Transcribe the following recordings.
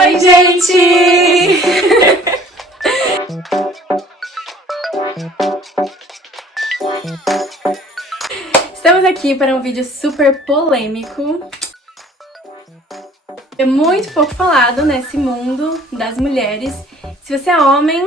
Oi, gente! Estamos aqui para um vídeo super polêmico. É muito pouco falado nesse mundo das mulheres. Se você é homem,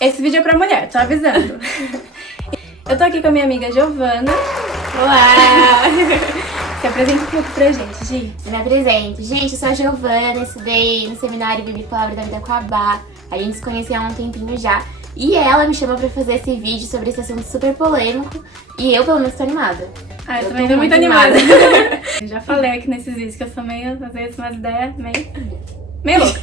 esse vídeo é pra mulher, tô avisando. Eu tô aqui com a minha amiga Giovana. Olá! Se apresenta um pouco pra gente, Gi. Eu me apresento. Gente, eu sou a Giovana, estudei no seminário Bíblia Palavra da Vida com a Bá. A gente se conhecia há um tempinho já. E ela me chamou pra fazer esse vídeo sobre esse assunto super polêmico. E eu, pelo menos, tô animada. Ah, eu também tô muito animada. Eu já falei aqui nesses vídeos que eu sou meio, às vezes, umas ideias meio louca.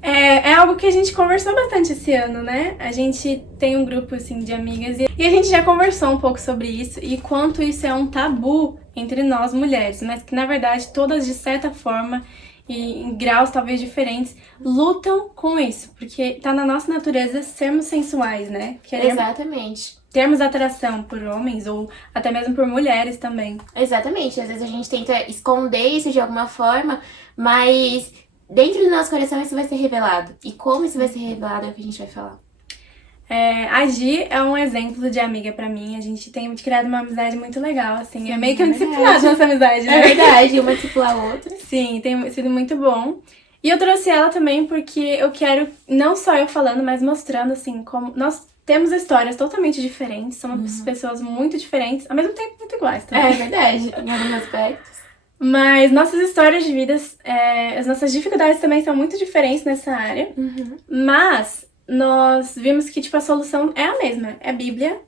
É algo que a gente conversou bastante esse ano, né? A gente tem um grupo, assim, de amigas e a gente já conversou um pouco sobre isso e quanto isso é um tabu entre nós mulheres, mas que, na verdade, todas, de certa forma, e em graus talvez diferentes, lutam com isso, porque tá na nossa natureza sermos sensuais, né? Exatamente. Termos atração por homens ou até mesmo por mulheres também. Exatamente. Às vezes a gente tenta esconder isso de alguma forma, mas dentro do nosso coração isso vai ser revelado. E como isso vai ser revelado é o que a gente vai falar. A Gi é um exemplo de amiga pra mim. A gente tem criado uma amizade muito legal, assim. Sim, é meio que um é discipulado nossa amizade, né? É verdade, uma discipula a outra. Sim, tem sido muito bom. E eu trouxe ela também porque eu quero, não só eu falando, mas mostrando, assim, como nós temos histórias totalmente diferentes. Somos pessoas muito diferentes, ao mesmo tempo muito iguais também. É verdade, em alguns aspectos. Mas nossas histórias de vidas, as nossas dificuldades também são muito diferentes nessa área. Mas nós vimos que, tipo, a solução é a mesma, é a Bíblia.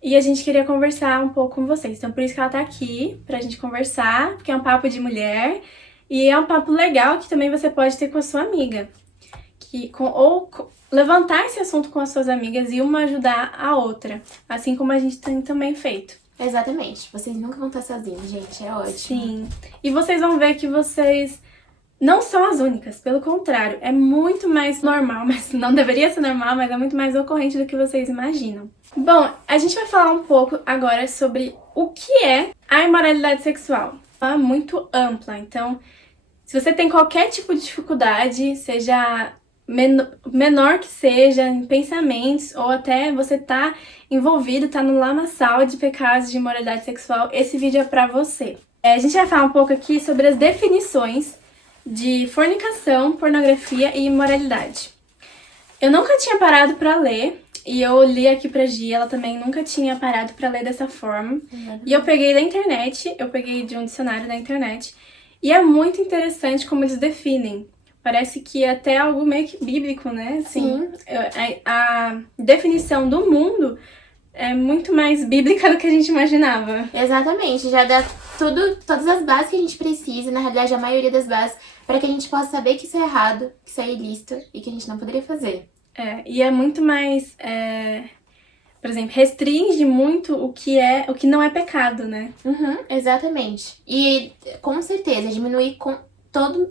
E a gente queria conversar um pouco com vocês. Então, por isso que ela tá aqui, pra gente conversar, porque é um papo de mulher. E é um papo legal que também você pode ter com a sua amiga. Levantar esse assunto com as suas amigas e uma ajudar a outra. Assim como a gente tem também feito. Exatamente. Vocês nunca vão estar sozinhos, gente. É ótimo. Sim. E vocês vão ver que vocês não são as únicas, pelo contrário, é muito mais normal, mas não deveria ser normal, mas é muito mais ocorrente do que vocês imaginam. Bom, a gente vai falar um pouco agora sobre o que é a imoralidade sexual. É muito ampla, então, se você tem qualquer tipo de dificuldade, seja menor que seja, em pensamentos, ou até você tá envolvido, tá no lamaçal de pecados de imoralidade sexual, esse vídeo é pra você. A gente vai falar um pouco aqui sobre as definições de fornicação, pornografia e imoralidade. Eu nunca tinha parado pra ler, e eu li aqui pra Gi, ela também nunca tinha parado pra ler dessa forma. E eu peguei da internet, eu peguei de um dicionário da internet, e é muito interessante como eles definem. Parece que é até algo meio que bíblico, né? Assim, a definição do mundo é muito mais bíblica do que a gente imaginava. Exatamente, já dá todas as bases que a gente precisa, na realidade a maioria das bases, para que a gente possa saber que isso é errado, que isso é ilícito e que a gente não poderia fazer. E é muito mais, por exemplo, restringe muito o que não é pecado, né? Exatamente. E com certeza, diminuir com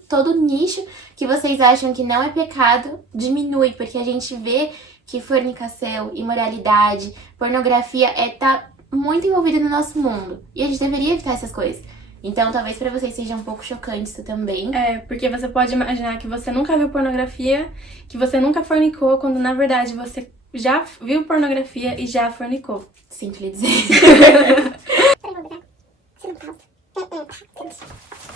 todo nicho que vocês acham que não é pecado, diminui, porque a gente vê que fornicação, imoralidade, pornografia tá muito envolvida no nosso mundo. E a gente deveria evitar essas coisas. Então, talvez pra vocês seja um pouco chocante isso também. Porque você pode imaginar que você nunca viu pornografia, que você nunca fornicou, quando na verdade você já viu pornografia e já fornicou. Sinto lhe dizer.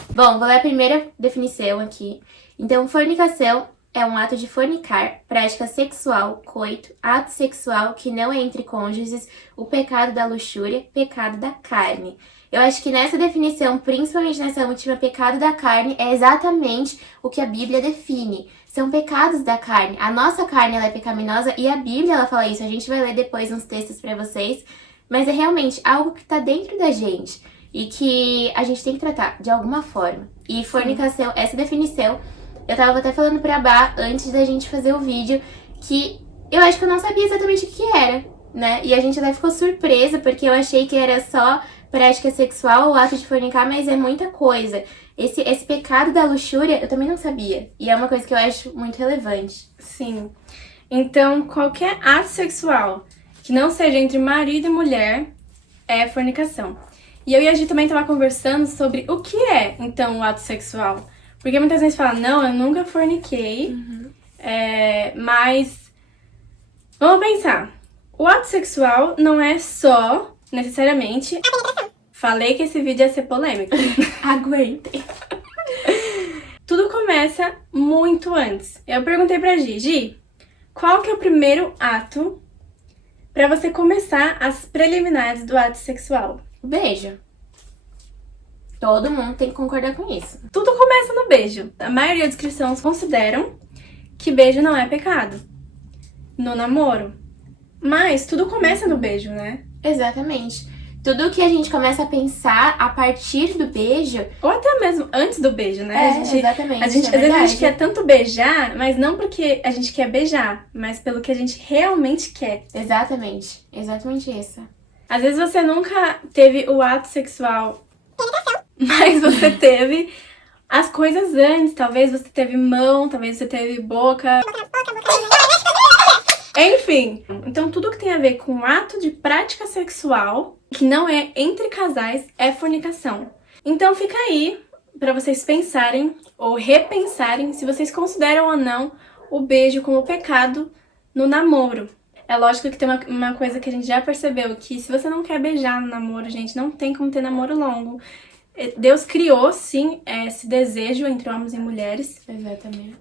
Bom, vou ler a primeira definição aqui. Então, fornicação é um ato de fornicar, prática sexual, coito, ato sexual que não é entre cônjuges, o pecado da luxúria, pecado da carne. Eu acho que nessa definição, principalmente nessa última, pecado da carne, é exatamente o que a Bíblia define. São pecados da carne. A nossa carne ela é pecaminosa e a Bíblia ela fala isso. A gente vai ler depois uns textos pra vocês. Mas é realmente algo que tá dentro da gente e que a gente tem que tratar de alguma forma. E fornicação, essa definição, eu tava até falando pra Bá antes da gente fazer o vídeo que eu acho que eu não sabia exatamente o que era, né? E a gente até ficou surpresa porque eu achei que era só prática sexual ou ato de fornicar, mas é muita coisa. Esse pecado da luxúria eu também não sabia. E é uma coisa que eu acho muito relevante. Sim. Então, qualquer ato sexual que não seja entre marido e mulher é fornicação. E eu e a Gi também tava conversando sobre o que é, então, o ato sexual. Porque muitas vezes falam, não, eu nunca forniquei, mas vamos pensar. O ato sexual não é só, necessariamente... Falei que esse vídeo ia ser polêmico. Aguentem. Tudo começa muito antes. Eu perguntei pra Gi, qual que é o primeiro ato pra você começar as preliminares do ato sexual? Beijo. Todo mundo tem que concordar com isso. Tudo começa no beijo. A maioria dos cristãos consideram que beijo não é pecado no namoro. Mas tudo começa no beijo, né? Exatamente. Tudo que a gente começa a pensar a partir do beijo... Ou até mesmo antes do beijo, né? Exatamente. Às vezes a gente quer tanto beijar, mas não porque a gente quer beijar, mas pelo que a gente realmente quer. Exatamente. Exatamente isso. Às vezes você nunca teve o ato sexual, mas você teve as coisas antes. Talvez você teve mão, talvez você teve boca. Enfim, então tudo que tem a ver com o ato de prática sexual, que não é entre casais, é fornicação. Então fica aí pra vocês pensarem ou repensarem se vocês consideram ou não o beijo como pecado no namoro. É lógico que tem uma coisa que a gente já percebeu, que se você não quer beijar no namoro, gente, não tem como ter namoro longo. Deus criou, sim, esse desejo entre homens e mulheres. Exatamente.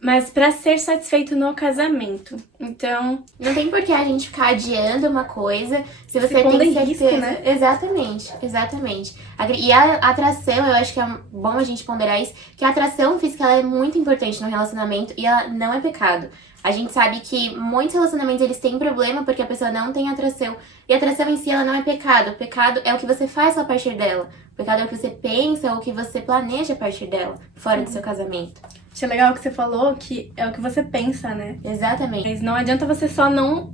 Mas pra ser satisfeito no casamento. Então... Não tem por que a gente ficar adiando uma coisa se você se pondo tem em certeza. risco, né? Exatamente, exatamente. E a atração, eu acho que é bom a gente ponderar isso, que a atração física ela é muito importante no relacionamento e ela não é pecado. A gente sabe que muitos relacionamentos eles têm problema porque a pessoa não tem atração. E a atração em si ela não é pecado. O pecado é o que você faz a partir dela. O pecado é o que você pensa ou o que você planeja a partir dela, fora do seu casamento. Achei legal que você falou que é o que você pensa, né? Exatamente. Mas não adianta você só não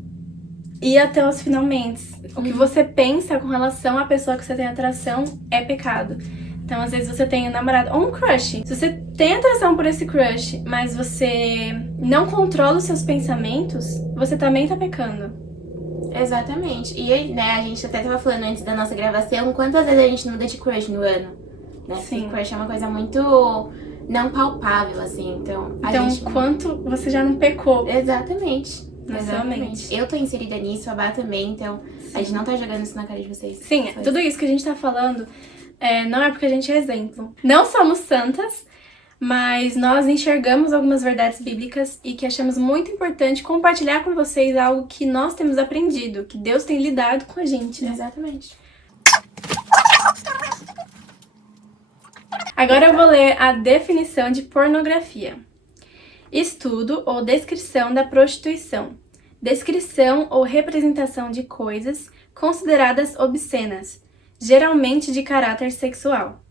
ir até os finalmente. O que você pensa com relação à pessoa que você tem atração é pecado. Então, às vezes, você tem um namorado ou um crush. Se você tem atração por esse crush, mas você não controla os seus pensamentos, você também tá pecando. Exatamente. E, né, a gente até tava falando antes da nossa gravação, quantas vezes a gente muda de crush no ano? Né? Sim. E crush é uma coisa muito não palpável, assim. Então, quanto você já não pecou? Exatamente. Na sua mente. Eu tô inserida nisso, a Bá também, então a gente não tá jogando isso na cara de vocês. Sim, tudo isso que a gente tá falando não é porque a gente é exemplo. Não somos santas, mas nós enxergamos algumas verdades bíblicas e que achamos muito importante compartilhar com vocês algo que nós temos aprendido, que Deus tem lidado com a gente. Né? Exatamente. Agora eu vou ler a definição de pornografia. Estudo ou descrição da prostituição. Descrição ou representação de coisas consideradas obscenas, geralmente de caráter sexual.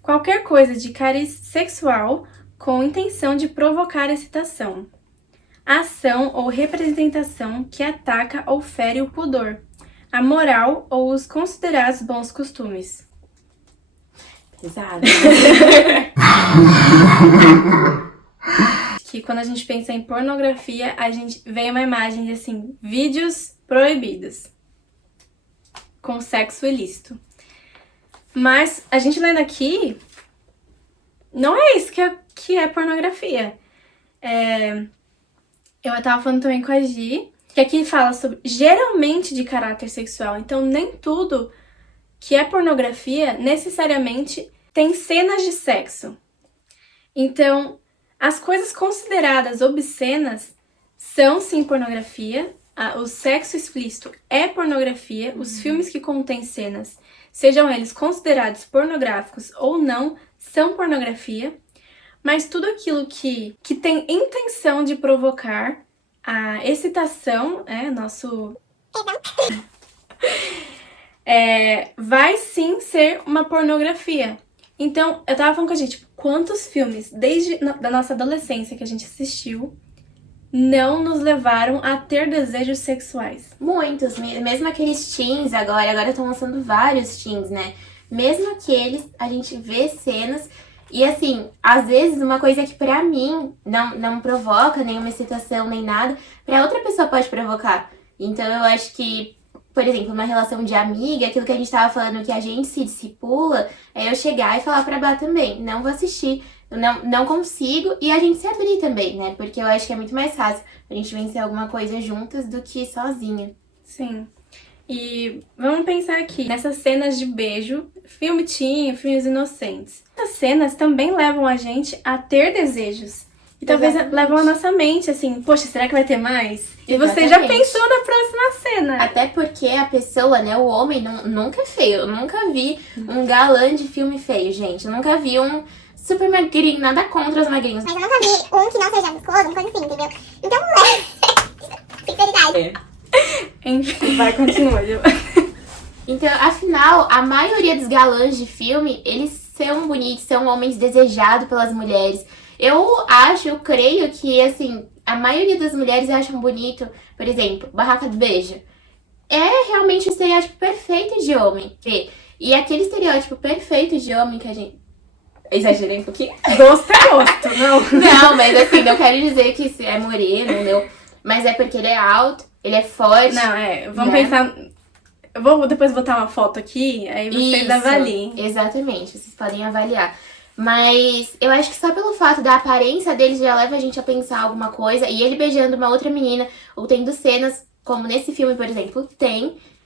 Qualquer coisa de cariz sexual com intenção de provocar excitação. Ação ou representação que ataca ou fere o pudor, a moral ou os considerados bons costumes. Pesado. Que quando a gente pensa em pornografia, a gente vê uma imagem de assim, vídeos proibidos com sexo ilícito. Mas a gente lendo aqui, não é isso que é pornografia. Eu tava falando também com a Gi, que aqui fala sobre geralmente de caráter sexual. Então nem tudo que é pornografia necessariamente tem cenas de sexo. Então, as coisas consideradas obscenas são sim pornografia, o sexo explícito é pornografia, os filmes que contêm cenas, sejam eles considerados pornográficos ou não, são pornografia, mas tudo aquilo que tem intenção de provocar a excitação, vai sim ser uma pornografia. Então, eu tava falando com a gente, quantos filmes, desde da nossa adolescência que a gente assistiu, não nos levaram a ter desejos sexuais? Muitos, mesmo aqueles teens agora estão lançando vários teens, né? Mesmo aqueles, a gente vê cenas e assim, às vezes uma coisa que pra mim não provoca nenhuma excitação nem nada, pra outra pessoa pode provocar. Então eu acho que por exemplo, uma relação de amiga, aquilo que a gente tava falando que a gente se discipula, é eu chegar e falar pra Bá também, não vou assistir, eu não consigo, e a gente se abrir também, né? Porque eu acho que é muito mais fácil a gente vencer alguma coisa juntas do que sozinha. Sim. E vamos pensar aqui nessas cenas de beijo, filme teen, filmes inocentes. Essas cenas também levam a gente a ter desejos. E talvez levam a nossa mente, assim, poxa, será que vai ter mais? E você já pensou na próxima cena. Até porque a pessoa, né, o homem, nunca é feio. Eu nunca vi um galã de filme feio, gente. Eu nunca vi um super magrinho, nada contra os magrinhos. Mas eu nunca vi um que não seja musculoso, uma coisa assim, entendeu? Então, sinceridade. Enfim, vai, continua. Então, afinal, a maioria dos galãs de filme, eles são bonitos, são homens desejados pelas mulheres. Eu creio que, assim, a maioria das mulheres acham bonito, por exemplo, Barraca do Beijo. É realmente o estereótipo perfeito de homem. E aquele estereótipo perfeito de homem que a gente... Exagerei um pouquinho? Gosto é gosto, não? Não, mas assim, não quero dizer que é moreno, não. Mas é porque ele é alto, ele é forte. Não, vamos pensar... Eu vou depois botar uma foto aqui, aí vocês avaliem. Exatamente, vocês podem avaliar. Mas eu acho que só pelo fato da aparência dele já leva a gente a pensar alguma coisa. E ele beijando uma outra menina, ou tendo cenas, como nesse filme, por exemplo,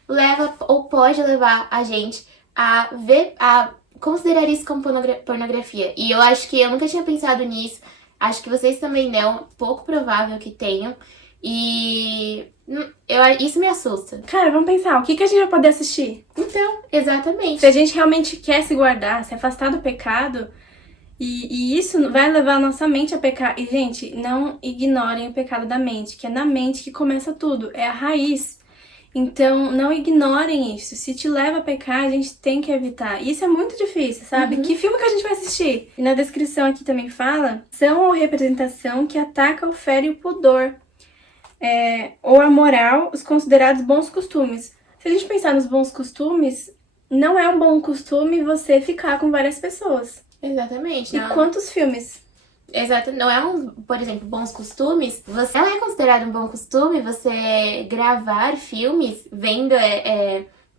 leva ou pode levar a gente a ver, a considerar isso como pornografia. E eu acho que eu nunca tinha pensado nisso. Acho que vocês também não. Pouco provável que tenham. E isso me assusta. Cara, vamos pensar, o que a gente vai poder assistir? Então, exatamente. Se a gente realmente quer se guardar, se afastar do pecado, e isso vai levar a nossa mente a pecar. E, gente, não ignorem o pecado da mente, que é na mente que começa tudo, é a raiz. Então, não ignorem isso. Se te leva a pecar, a gente tem que evitar. E isso é muito difícil, sabe? Que filme que a gente vai assistir? E na descrição aqui também fala, são ou representação que ataca ou fere o pudor. Ou a moral, os considerados bons costumes. Se a gente pensar nos bons costumes, não é um bom costume você ficar com várias pessoas. Exatamente. E quantos filmes? Exato, não é por exemplo, bons costumes. Não é considerado um bom costume você gravar filmes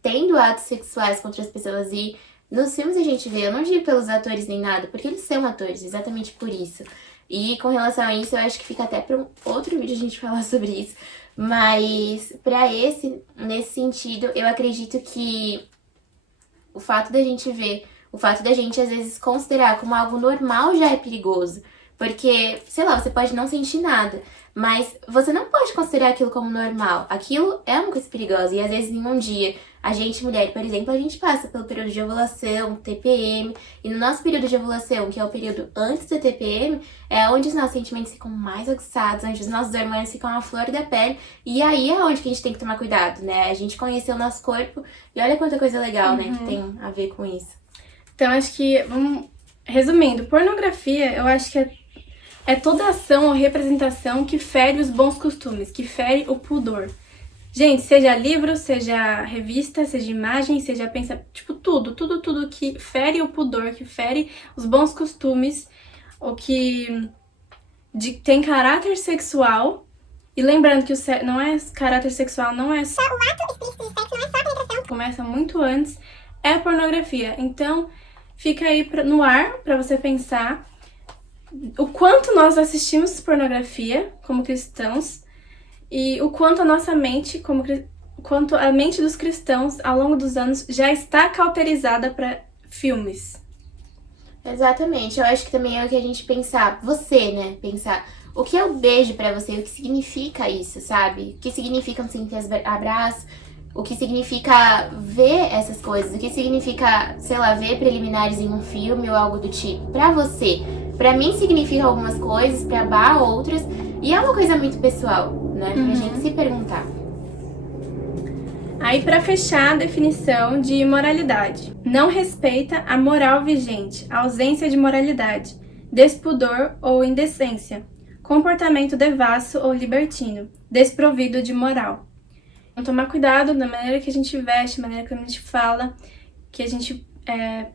tendo atos sexuais contra as pessoas. E nos filmes a gente vê, eu não digo pelos atores nem nada, porque eles são atores, exatamente por isso. E com relação a isso, eu acho que fica até para um outro vídeo a gente falar sobre isso. Mas nesse sentido, eu acredito que o fato da gente às vezes considerar como algo normal já é perigoso. Porque, sei lá, você pode não sentir nada, mas você não pode considerar aquilo como normal. Aquilo é uma coisa perigosa. E às vezes em um dia, a gente, mulher, por exemplo, a gente passa pelo período de ovulação, TPM. E no nosso período de ovulação, que é o período antes da TPM, é onde os nossos sentimentos ficam mais aguçados, onde os nossos hormônios ficam à flor da pele. E aí é onde que a gente tem que tomar cuidado, né? A gente conhecer o nosso corpo. E olha quanta coisa legal, né, que tem a ver com isso. Então, acho que, resumindo, pornografia, eu acho que é toda ação ou representação que fere os bons costumes, que fere o pudor. Gente, seja livro, seja revista, seja imagem, seja tipo tudo que fere o pudor, que fere os bons costumes, ou que tem caráter sexual. E lembrando que caráter sexual não é só o ato explícito de sexo, não é só a penetração. Começa muito antes, é a pornografia. Então, fica aí no ar pra você pensar o quanto nós assistimos pornografia como cristãos e o quanto a nossa mente, quanto a mente dos cristãos ao longo dos anos já está cauterizada para filmes. Exatamente, eu acho que também é o que a gente pensar, né, pensar o que é o beijo pra você, o que significa isso, sabe? O que significa um simples abraço, o que significa ver essas coisas, o que significa, sei lá, ver preliminares em um filme ou algo do tipo, pra você. Pra mim significa algumas coisas, pra Bá outras, e é uma coisa muito pessoal, né, pra gente se perguntar. Aí, pra fechar, a definição de imoralidade. Não respeita a moral vigente, ausência de moralidade, despudor ou indecência, comportamento devasso ou libertino, desprovido de moral. Então, tomar cuidado na maneira que a gente veste, na maneira que a gente fala, que a gente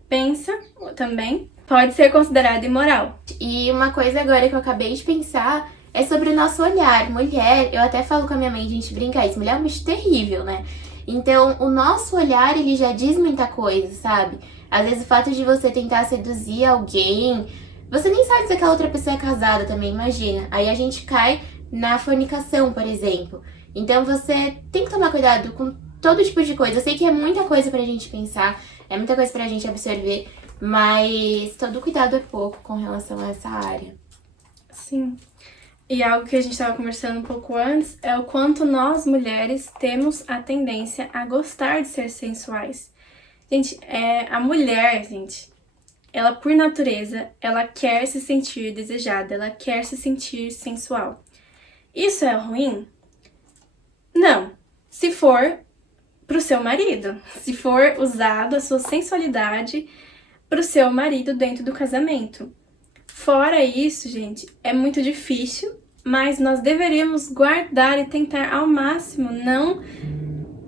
pensa também, pode ser considerado imoral. E uma coisa agora que eu acabei de pensar é sobre o nosso olhar. Mulher, eu até falo com a minha mãe, a gente brinca isso, mulher é um bicho terrível, né? Então, o nosso olhar, ele já diz muita coisa, sabe? Às vezes o fato de você tentar seduzir alguém, você nem sabe se aquela outra pessoa é casada também, imagina. Aí a gente cai na fornicação, por exemplo. Então você tem que tomar cuidado com todo tipo de coisa. Eu sei que é muita coisa pra gente pensar, é muita coisa pra gente absorver, mas todo cuidado é pouco com relação a essa área. Sim. E algo que a gente estava conversando um pouco antes é o quanto nós, mulheres, temos a tendência a gostar de ser sensuais. Gente, a mulher, gente, ela por natureza, ela quer se sentir desejada, ela quer se sentir sensual. Isso é ruim? Não. Se for pro seu marido, se for usado a sua sensualidade pro seu marido dentro do casamento. Fora isso, gente, é muito difícil, mas nós deveríamos guardar e tentar ao máximo não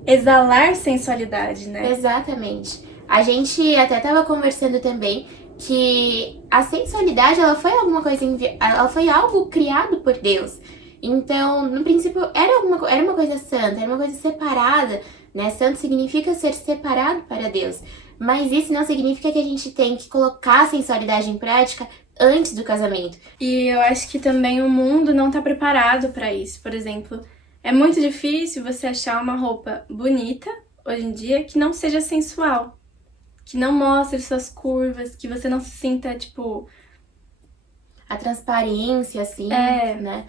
exalar sensualidade, né? Exatamente. A gente até tava conversando também que a sensualidade, ela foi alguma coisa, ela foi algo criado por Deus. Então, no princípio, era uma coisa santa, era uma coisa separada, né? Santo significa ser separado para Deus. Mas isso não significa que a gente tem que colocar a sensualidade em prática antes do casamento. E eu acho que também o mundo não tá preparado para isso. Por exemplo, é muito difícil você achar uma roupa bonita, hoje em dia, que não seja sensual. Que não mostre suas curvas, que você não se sinta, tipo... A transparência, assim, É. né?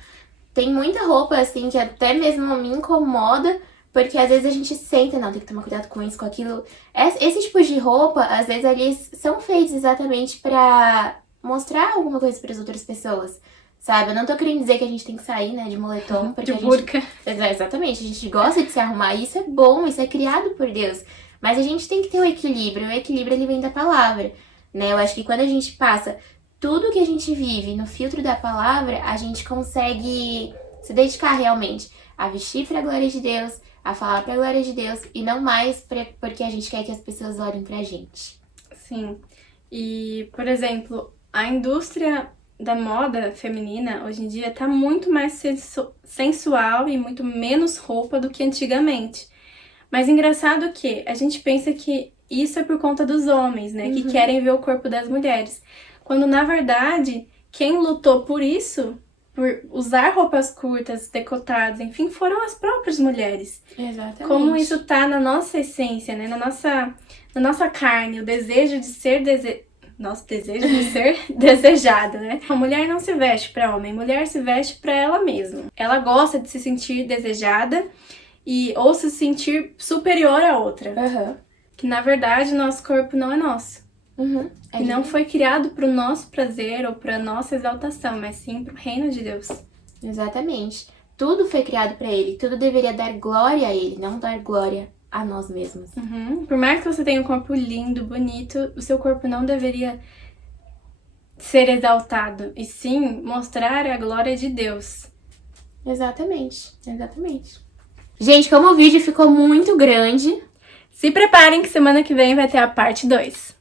Tem muita roupa, assim, que até mesmo me incomoda, porque às vezes a gente senta, não, tem que tomar cuidado com isso, com aquilo. Esse tipo de roupa, às vezes, eles são feitos exatamente pra mostrar alguma coisa para as outras pessoas, sabe? Eu não tô querendo dizer que a gente tem que sair, né, de moletom, porque De a gente... burca. Exatamente, a gente gosta de se arrumar, e isso é bom, isso é criado por Deus. Mas a gente tem que ter o equilíbrio ele vem da palavra, né? Eu acho que quando a gente passa tudo que a gente vive no filtro da palavra, a gente consegue se dedicar realmente a vestir para a glória de Deus, a falar para a glória de Deus, e não mais porque a gente quer que as pessoas olhem pra gente. Sim. E, por exemplo, a indústria da moda feminina hoje em dia tá muito mais sensual e muito menos roupa do que antigamente. Mas engraçado que a gente pensa que isso é por conta dos homens, né? Que querem ver o corpo das mulheres. Quando, na verdade, quem lutou por isso, por usar roupas curtas, decotadas, enfim, foram as próprias mulheres. Exatamente. Como isso tá na nossa essência, né? Na nossa carne, o desejo de ser nosso desejo de ser desejada, né? A mulher não se veste para homem, a mulher se veste para ela mesma. Ela gosta de se sentir desejada ou se sentir superior à outra. Que na verdade nosso corpo não é nosso. E não foi criado para o nosso prazer ou para nossa exaltação, mas sim para o reino de Deus. Exatamente. Tudo foi criado para ele, tudo deveria dar glória a ele, não dar glória a nós mesmos. Por mais que você tenha um corpo lindo, bonito, o seu corpo não deveria ser exaltado, e sim mostrar a glória de Deus. Exatamente. Gente, como o vídeo ficou muito grande, Se preparem que semana que vem vai ter a parte 2.